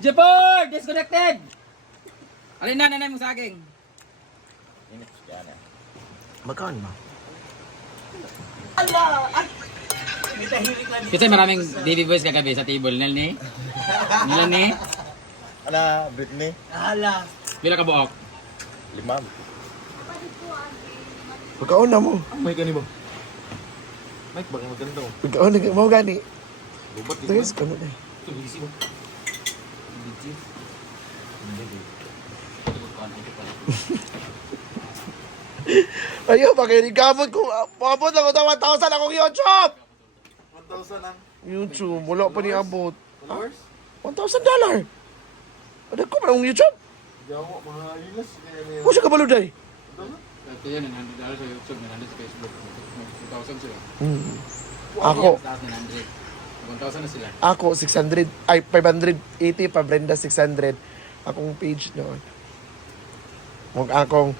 Jepor! Disconnected! Alin na, nanay mong saging. Magkaan ba? Kasi maraming baby boys kagabi sa table. Nil ni? Nila ni? Ala, Britney. Hala. Bila ka buok? 5. Pagkaon na mo. May gani ba? Mike, bakit maganda mo? Pagkaon na mo gani. Bubat dito. Guys, kamo na. Ito, busy mo. Ayaw, pakinig kamot ko. Mabot lang ko ito 1,000 akong YouTube. 1,000 ang YouTube, wala pa ni abot. followers? $1,000. Ada ko pa akong YouTube. Jawa, mga ilas. Kung siya kabalo day. Ito yan, $900 sa YouTube, $900 sa Facebook. 2,000 sila. Ako, Taas 900. 1,000 na sila. ako 600, ay 580 pa Brenda 600. Akong page noon. Huwag akong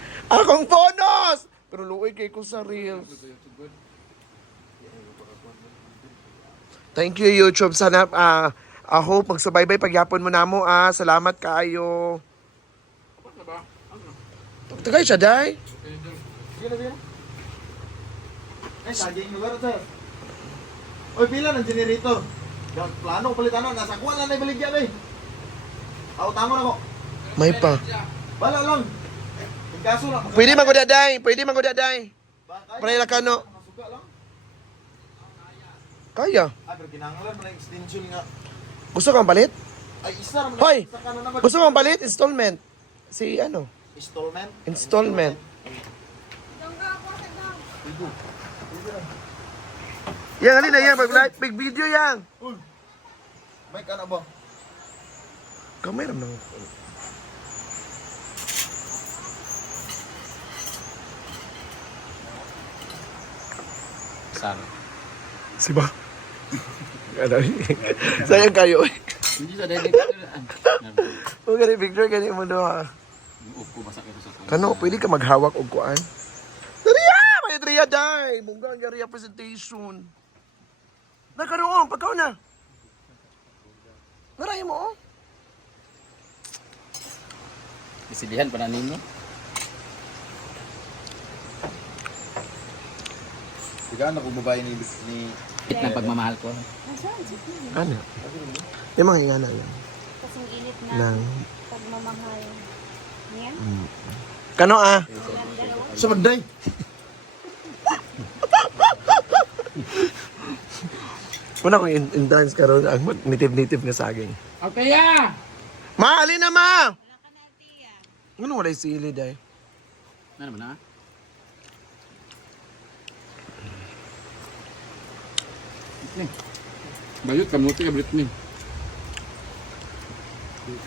bonus! Pero luoy kay ko sa Reels. Thank you YouTube. Sana, I hope magsubaybay pagyapon mo na mo. Salamat kaayo. Tagay siya, day. Sige na, sige na. Ay, saging lugar ito. Oy, pila ng generator. Plano ko palitan na. Nasa kuha na na ibaligyan eh. Tama na ko. May pa. Bala lang. Yung kaso na. Pwede magudaday. Pwede magudaday. Pwede lang kano. Masuka lang. Kaya. Pero kinangalan mo na extension nga. Gusto kang palit? Ay, isa naman. Hoy! Isa ka na naman. Gusto kang palit? Installment. Si ano? Installment? Installment. Yang alin na yan. Mag-live. Big video yang. Uy! May ka na ba? Kamera na. Saan? Si ba? Ano? Sayang kayo eh. Hindi sa direct. Huwag gani picture gani mo doon ha. Yung upo, masakit sa phone. Kano, pwede ka maghawak og kuan? Dariya! May dariya day! Mungga ang dariya presentation. Nagkaroon, pagkaw na. Naray mo oh. Isilihan pa na ninyo. Tigaan na kung babae ni It ng pagmamahal ko. Ano? Yung mga ingana lang. Kasing init na Nang, pagmamahal. Yan. kano Sa magday. Una kong in-dance karon ang native nga saging. Okay ya! Ma, alin na ma! Ano wala sili day? Ano ba na? Bayot, kamuti ka Britney.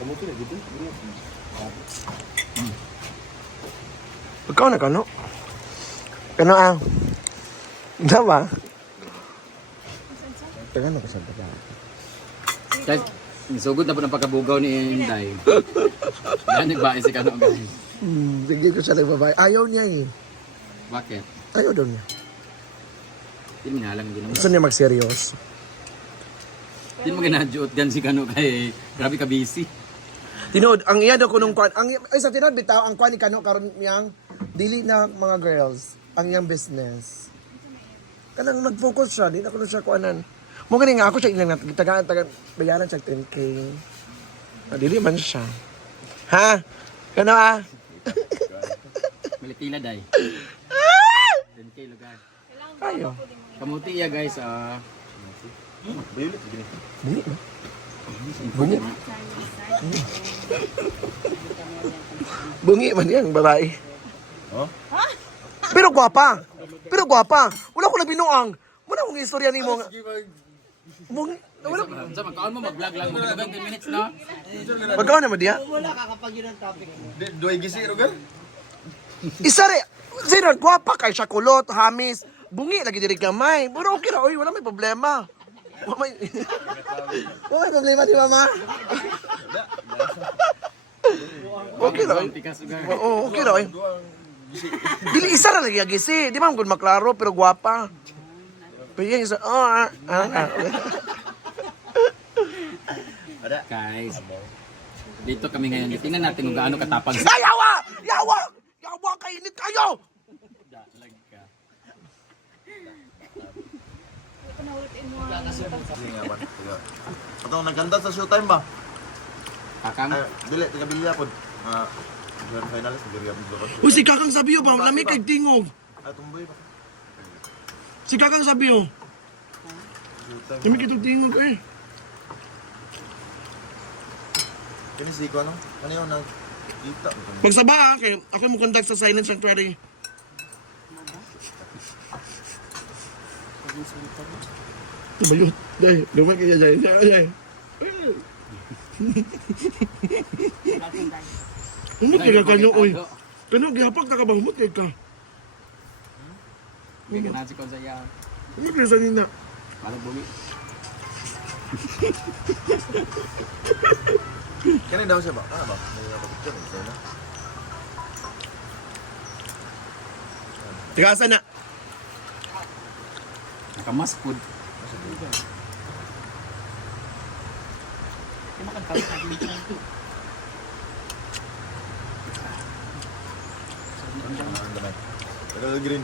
Kamuti na dito. Ikaw na kano? Kano Dama? Taga na kasal taga. Kahit sugod na po ng pagkabugaw ni Inday. Yan nagbae si Kano guys. Sige ko siya babae. Ayaw niya eh. Bakit? Ayaw daw niya. Hindi mo nalang din naman. Gusto niya mag-serious. Hindi mo ginadyoot gan si Kano kay grabe ka busy. Tinood, ang iya daw ko nung kwan. Ay sa tinood, bitaw, ang kwan ni Kano karon niyang dili na mga girls. Ang iyang business. Kanang nag-focus siya, di na ko na siya kuanan. Mo gani nga ako siya ilang tagaan bayaran siya 10K. Dili man siya. Ha? Kano Malitila day. 10K lugar. Ayo. Kamuti ya guys. Bayulit. Bunyi ba? Bunyi. Bungi man yan, babae. Oh? Pero gwapa. Wala ko na binuang. Muna kong istorya ni mo. Bungi. Wala. Sa magkaon mo mag-vlog lang mo 20 minutes na. Pagkaw naman diya. Wala kakapag yun ang topic mo. Doy gisi, Roger? Isa rin. Sino, gwapa kay siya kulot, hamis. Bungi, lagi diri gamay. Pero okay ra, oy, wala may problema. Wala may, wala may problema di mama. Okay ra. Tikas lugar. Oo, okay ra. Dili isa ra lagi agisi. Di man kun maklaro pero gwapa. Pero yung isa, Ada. Guys, dito kami ngayon. Tingnan natin kung gaano katapang si... Ay, yawa! Yawa! Yawa, kainit kayo! Dalag ka. Sige nga ba. Atong nagkanta sa showtime ba? Kakang, Ay, dili, taga bilya pod. Grand finalist, dili ako dito. Uy, si Kakang Sabio ba? Lamig kay tingog. Ay, tumboy ba? Si Kakang Sabio. Showtime. Lamig kitong tingog eh. Kini si ko ano? Ano yung nagkita? Magsaba ah, kay ako mo contact sa Silent Sanctuary. Ito ba yun? Day, lumag kaya dyan. Day. Humot kaya kanyo, oy. Kano, gihapag na ka ba? Humot kaya ka. Hindi ka na si Konsaya. Humot kaya sa nina. Parang bumi. Kani daw siya ba? Ano ba? May picture ito na. Tigasan na. Nakamas food. Pero green.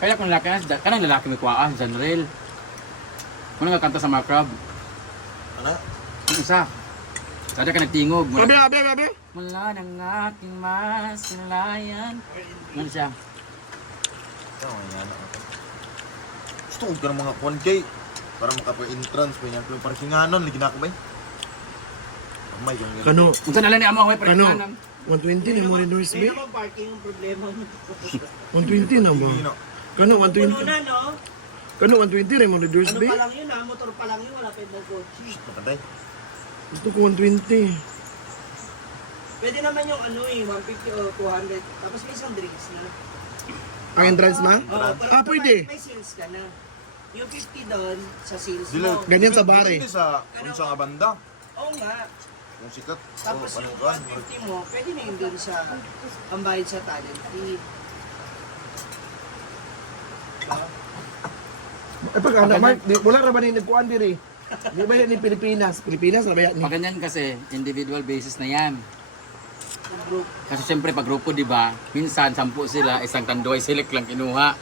Kaya kung lalaki na, kanang lalaki may kuwaan, Janrel. Kung nagkanta sa mga crab, Ano? yung isa. Kada ka nagtingog. Abi, abi, abi. Mula ng aking masalayan. Ano siya? Ano yan? Gusto ko ka ng mga 1K para makapa-entrance pa niya. Pero parkinganon, lagi na ako ba eh? Oh my God. Kano, Kung saan nalang ni Amo, may kano. parikanan. 120 na mo rin Doris B. Hindi naman parking yung problema mo. 120 na ba? Hindi, Kano, Puno 120. na, no? Kano, 120 rin mo rin Doris Ano B. pa lang yun, ha? Motor pa lang yun, wala pa yung kotse. Kapatay. Gusto ko 120. Pwede naman yung ano eh, 150 o 200. Tapos may isang drinks na. Ang entrance na? Oo, pero Ah, pwede. May sales ka na. Yung 50 doon, sa sales Dili. mo. Ganyan sa bare. Dili sa unsang abanda. Oo nga. Yung sikat. Tapos ano yung kan? 150 mo, pwede na yun doon sa ang bayad sa talent fee. Eh pag ano, Mark, wala ra ba ni nagkuan diri? Di ba yan ni Pilipinas? Pilipinas na ba yan ni? Pag ganyan kasi, individual basis na yan. Yung group. Kasi siyempre pag grupo, di ba, minsan 10 sila, isang tanduay select lang kinuha.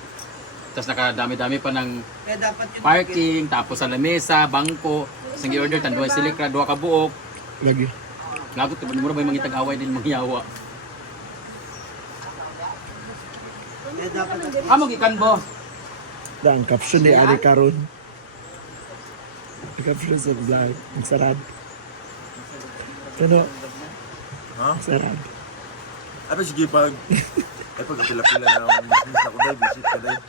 Tapos nakadami-dami pa ng Kaya dapat yung parking, tapos sa lamesa, bangko. Tapos ang i-order, tanduay select ra, 2 ka buok. Lagi. Lagot, di ba may mga tag-away din mangyawa. Kaya dapat Amo gikan bo. Dan caption ni Ari karon. Ang caption sa vlog, ang sarad. Ano? Ha? Sarad. Ano sige pag... Ay pag pila-pila na naman. Miss ako dahil, visit ka dahil.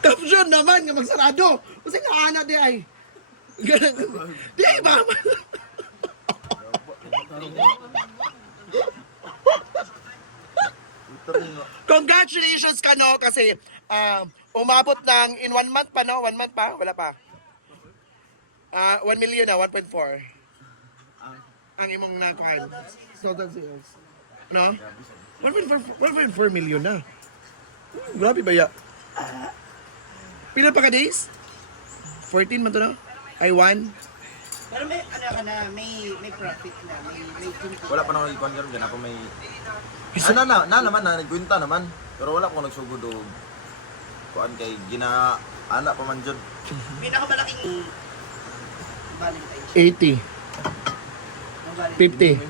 Caption naman nga magsarado. Kasi nga ana di ay. Ganun. Di ay ba? Congratulations ka no kasi umabot ng in 1 month pa no? 1 month pa? Wala pa. 1 million na, 1.4. Ang imong nakuhan. Total sales. No? 1.4 million na. Grabe ba ya? Pila pa ka days? 14 man to no? Ay 1? Pero may ano ka na, may profit na, may kinita. Wala pa naman ikuan karon gana pa may... Ano na naman na, nagkwenta naman. Pero wala ko nagsugod o... Kuan kay gina... Anak pa man dyan. Pinakamalaking Valentine's. 80. No, Valentine's.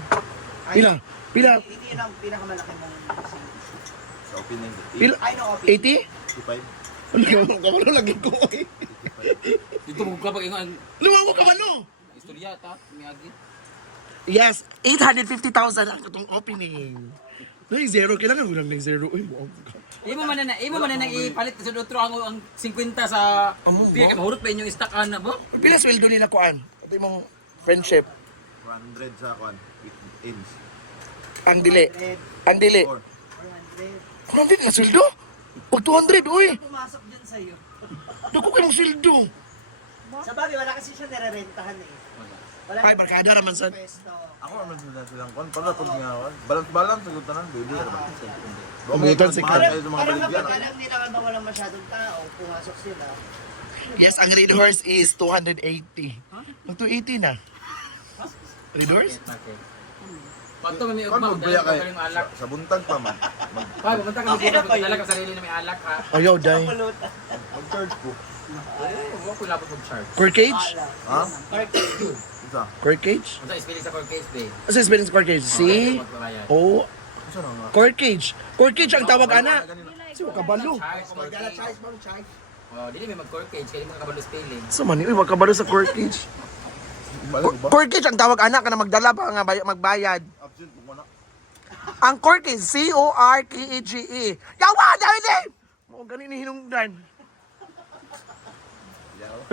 50. Pila? Pila? Hindi yun ang pinakamalaki mong sales. Sa opinion. Pila? Ay, no, 80? okay. 55. Kamalo lagi ko eh. Dito mo kapag ingon, Lumawa ko kamalo! istorya ta, miyagi. Yes, 850,000 ang itong opening. Nay, zero. Kailangan mo lang ng zero. Uy, buong ka. Imo man na ipalit sa otro ang 50 sa biya kay mahurot pa inyong stock ana bo. Pila sweldo nila kuan? Ito yung friendship. 100 sa kuan. Ins. Ang dili. 100, Ang dili. 400. Ang dili na sweldo? O 200, uy. Pumasok dyan sa'yo. Naku kayong sweldo. Sa bagay, wala kasi siya nire-rentahan eh. Wala Ay, barkada naman sa... pwesto. Ako naman sila silang kuan. Para pag nga kuan. Balance sa gutanan. Pwede. Kumitan si Kat. Ay, sa mga Parang baligyan. kapag alam nila ba walang masyadong tao, pumasok sila. Yes, ang red horse is 280. Ha? Mag 280 na. Redoors? Market. Pag to may Ano ugma, magbiya dala kay? ka ng alak. Sa buntag pa man. Pa, pumunta ka dala ka sarili na may alak ha. Ayaw, day. Mag-charge ko. Oo, ko labot mag charge. Core cage? Ha? Isa. Core cage? Unsa spelling sa core case day? Ano sa spelling sa core cage? C? Magbabayad. O? Isa na nga. Core cage. Core cage ang tawag, ana. Sino kabalo? Charge, core case. Oh, dili may mag core cage kaya di mo kabalo spelling. Sa man, uy, wag kabalo sa core cage. Balik ba? Core cage ang tawag, ana, ka na magdala pa nga magbayad. Absent mo na. Ang core cage, C-O-R-K-E-G-E. Yawa, dahil eh! Mo, ganin ni hinungdan.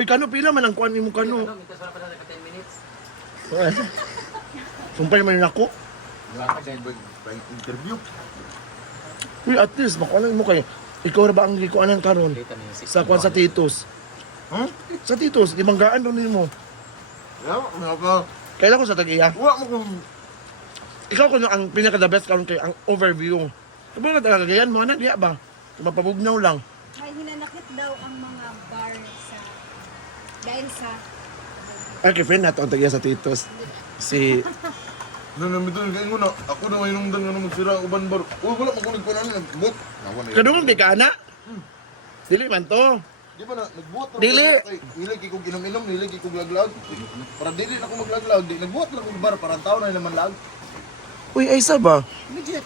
Uy, kano, pila man ang kuhan mo kano. Ano, mintas wala pa na 10 minutes. Sumpay man ako. Diba ka dyan? Interview. Uy, at least, makuha mo kayo. Ikaw na ba ang gikuanan karon Data na yung 60. sa kuhan sa Titos? Ha? Sa Titos, di manggaan doon mo. Yeah, ano ka? Kailan ko sa tag-iya? Wala mo kung... Ikaw ko ang pinaka-the best karon kay ang overview. Sabi ka talaga yan, mga nagya ba? Mapabugnaw lang. Ay, hinanakit daw ang mga bar sa... Dahil sa... Ay, kay friend nato ang tag-iya sa Titos. Si... Nanamito yung kain mo na. Ako na may nungdan nga na magsira ang uban bar. Uy, wala makunig ko na nagbot. Kadungan di ka, ana? Dili man to. Di ba na, nagbuhat na Dili. Nili kikog inom-inom, nili kikog laglag. Para dili na ako maglaglag. Di, nagbuhat lang kong bar, parang tao na naman lag. Uy, ay isa ba?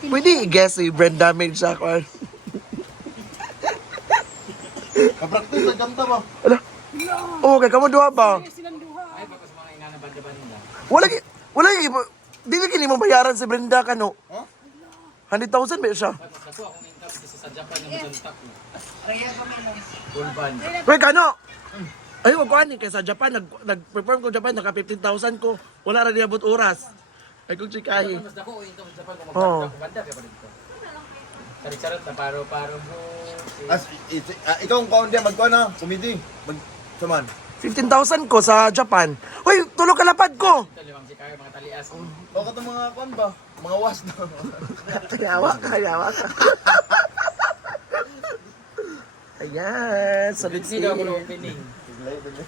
Pwede i-guess si brand damage sa kuhan. Kapraktis na kanta ba? Ala? Oo, kay kamo duha ba? Ay, baka sa mga inana banda ba nila? Wala dili kini mo bayaran si Brenda kano. Ha? 100,000 ba siya? Tapos ako, akong income kasi sa Japan yung magantak mo. Full band. Wait, kano? Ay, wag ko ani kay sa Japan nag-perform ko Japan naka 15,000 ko. Wala ra diabot oras. Ay kung chikahi. Mas dako, income sa Japan kung Oo. magbandak, banda pa dito. Sarit-sarit na paro-paro mo. Ikaw ang kaon diya, magkuha na, comedy. Saman. 15,000 ko sa Japan. Uy, tulog kalapad ko. Ito, limang si Kayo, mga talias. O ka itong mga kuan ba? Mga was na. Kayawa ka. Ayan, Salit daw ako ng opening. Bigla.